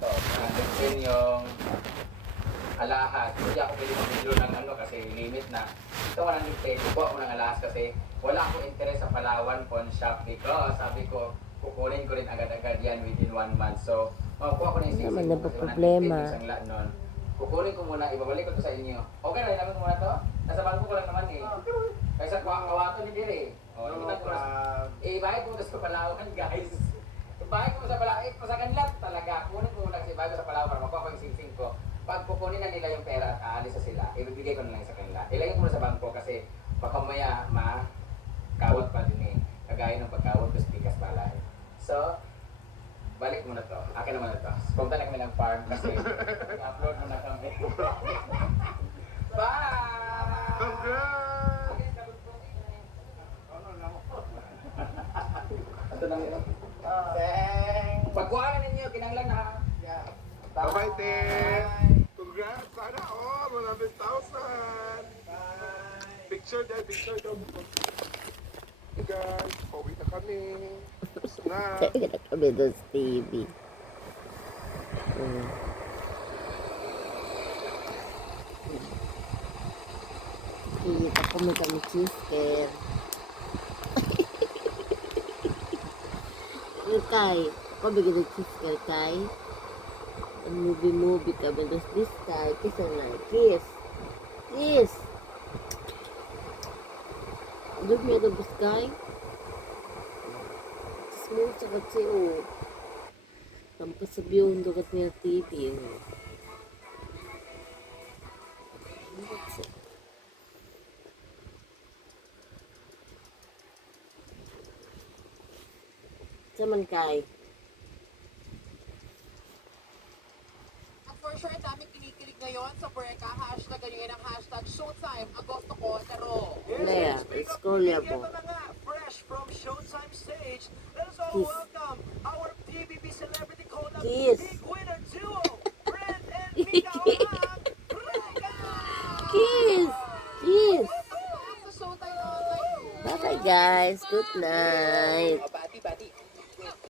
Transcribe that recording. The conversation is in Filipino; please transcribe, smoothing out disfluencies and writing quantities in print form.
to. Nandun yung alahas. Hindi ako pwede mag-withdraw ng ano kasi limit na. Ito 120 po ako ng alahas kasi wala akong interest sa Palawan Pawn Shop because sabi ko, kukunin ko rin agad-agad yan within 1 month. So, makukuha ko na yung Naman sisig na ko ba kasi 120 problema? yung isang lot nun. Kukunin ko muna, ibabalik ko to sa inyo. Okay na, ilamin ko muna to. Nasa bangko ko lang naman eh. Kaysa kawato ni Dire. O, ibutan ko na. Ibayad ko sa Palawan, guys. Ibayad ko sa Palawan, sa kanila talaga. Kunin ko lang si ibayad ko sa Palawan para makuha ko yung sisig ko. Pag kukunin na nila yung pera at aalis na sila, ibibigay ko na lang sa kanila. Ilagay ko muna sa bangko kasi baka maya kawat pa din eh. Kagaya ng pagkawat ko sa Pikas Balay. So, balik muna to. Akin naman na to. Punta na kami ng farm kasi upload muna kami. Bye! Congrats! Ito lang yun. Pagkuhaan ninyo, kinanglan na. Bye-bye, te! Congrats! Sana all! 100,000! Picture daw, picture daw. Hey guys, pauwi na kami. Gusto na. Kaya kami doon sa TV. Kita ko may kami cheeseker. Yung Kai, ako bigyan ng cheeseker, Kai. Ang movie kami doon this Kai. Kiss na, kiss. Kiss! Doon may nabos, Kai. Smooth sa kasi, oh. Tampas sa biyong doon kasi yung TV, oh. That's it. Saman Kai. At for sure, daming kinikilig ngayon sa Breka. Hashtag ganyan ang hashtag Showtime. Agosto ko, pero... Lea, Escolia po. Ito na nga, fresh from Showtime stage. Let us all Kiss. welcome our PBB Celebrity Collab Kiss. Big Winner Duo, Brent and Mika Orang, Breka! Kiss! Kiss! Sa Showtime Online. Bye-bye guys. Good night.